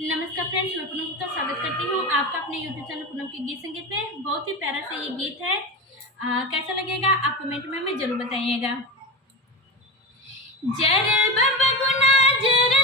नमस्कार फ्रेंड्स, मैं पूनम का स्वागत करती हूँ आपका अपने यूट्यूब चैनल पूनम के गीत संगीत में। बहुत ही प्यारा सा ये गीत है। कैसा लगेगा आप कमेंट में हमें जरूर बताइएगा। जरल बबगुना जरल